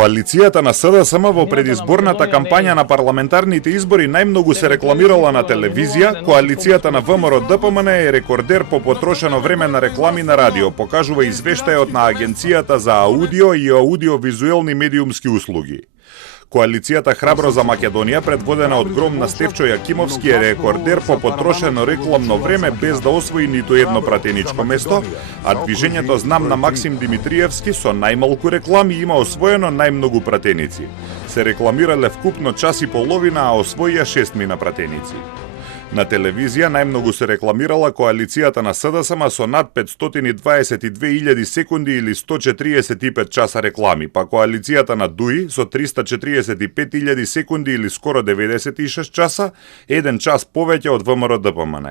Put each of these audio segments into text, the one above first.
Коалицијата на СДСМ во предизборната кампања на парламентарните избори најмногу се рекламирала на телевизија. Коалицијата на ВМРО-ДПМН е рекордер по потрошено време на реклами на радио, покажува извештајот на Агенцијата за аудио и аудиовизуелни медиумски услуги. Коалицијата Храбро за Македонија, предводена од Громна Стефчо Јакимовски, е рекордер по потрошено рекламно време без да освои ниту едно пратеничко место, а движењето Знам на Максим Димитриевски со најмалку реклами има освоено најмногу пратеници. Се рекламирале вкупно час и половина, а освоија 6 мина пратеници. На телевизија најмногу се рекламирала коалицијата на СДСМ со над 522.000 секунди или 145 часа реклами, па коалицијата на ДУИ со 345.000 секунди или скоро 96 часа, 1 час повеќе од ВМРО-ДПМН.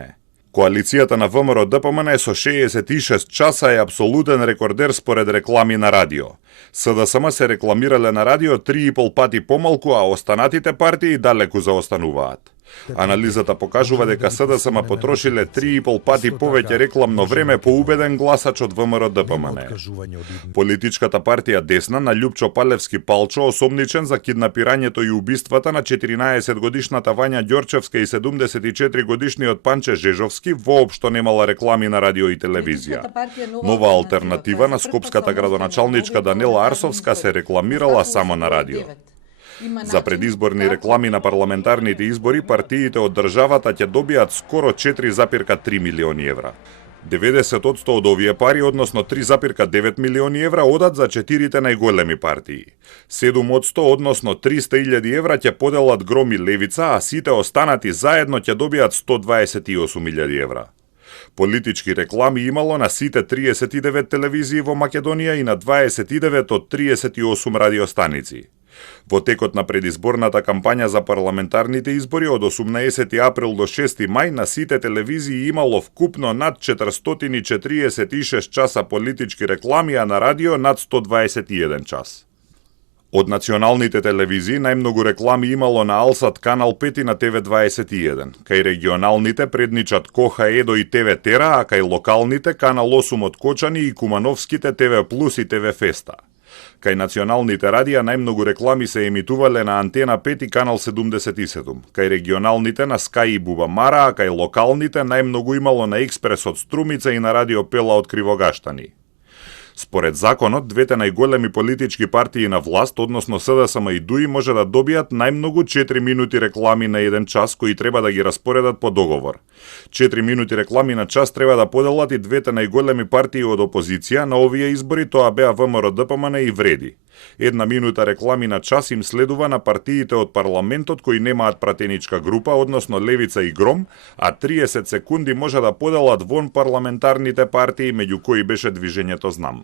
Коалицијата на ВМРО-ДПМН со 66 часа е апсолутен рекордер според реклами на радио. СДСМ се рекламирале на радио 3,5 пати помалку, а останатите партии далеку заостануваат. Анализата покажува дека СДСМ потрошиле 3,5 пати повеќе рекламно време по убеден гласач од ВМРО-ДПМН. Политичката партија Десна на Љупчо Палевски Палчо, осомничен за киднапирањето и убиствата на 14-годишната Вања Ѓорчевска и 74-годишниот Панче Жежовски, воопшто немала реклами на радио и телевизија. Нова алтернатива на скопската градоначалничка Данела Арсовска се рекламирала само на радио. За предизборни реклами на парламентарните избори, партиите од државата ќе добијат скоро 4,3 милиони евра. 90% од овие пари, односно 3,9 милиони евра, одат за 4 најголеми партии. 7%, односно 300.000 евра, ќе поделат Гром и Левица, а сите останати заедно ќе добијат 128.000 евра. Политички реклами имало на сите 39 телевизии во Македонија и на 29 од 38 радиостаници. Во текот на предизборната кампања за парламентарните избори од 18 април до 6 мај на сите телевизии имало вкупно над 446 часа политички реклами, а на радио над 121 час. Од националните телевизии најмногу реклами имало на Алсат Канал 5 и на ТВ21. Кај регионалните предничат Коха Едо и ТВ Тера, а кај локалните Канал 8 од Кочани и Кумановските ТВ Плюс и ТВ Феста. Кај националните радија најмногу реклами се емитувале на Антена 5 и Канал 77. Кај регионалните на Скај и Бубамара, а кај локалните најмногу имало на Експрес од Струмица и на Радио Пела од Кривогаштани. Според законот, двете најголеми политички партии на власт, односно СДСМ и ДУИ, може да добијат најмногу 4 минути реклами на 1 час, кои треба да ги распоредат по договор. 4 минути реклами на час треба да поделат и двете најголеми партии од опозиција. На овие избори тоа беа ВМРО-ДПМН и Вреди. 1 минута реклами на час им следува на партиите од парламентот кои немаат пратеничка група, односно Левица и Гром, а 30 секунди може да поделат вон парламентарните партии, меѓу кои беше движењето Знам.